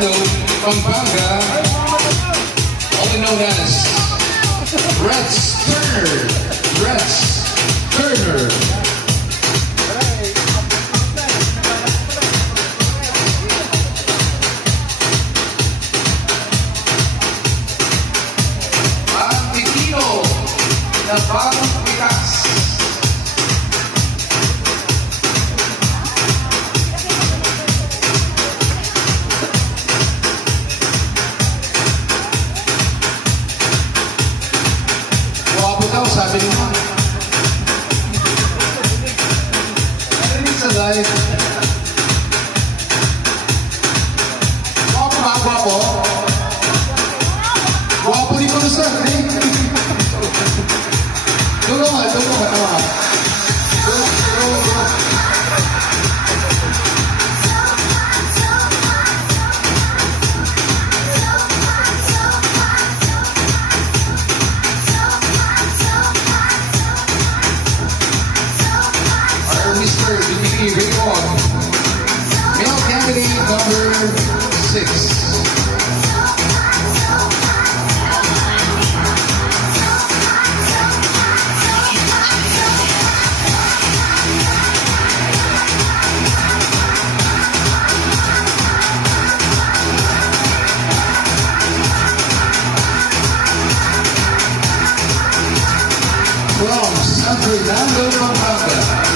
Fernando, Pampanga, only known as Rex Turner. Rex Turner. Antikino na bagong pitas. Sabi mo, narinig sa live. Gwapo ba? Gwapo? Gwapo ni Kurusan, eh? Tulungan. Ms Bikini Baywalk, male candidate number 6. From San Fernando, Pampanga.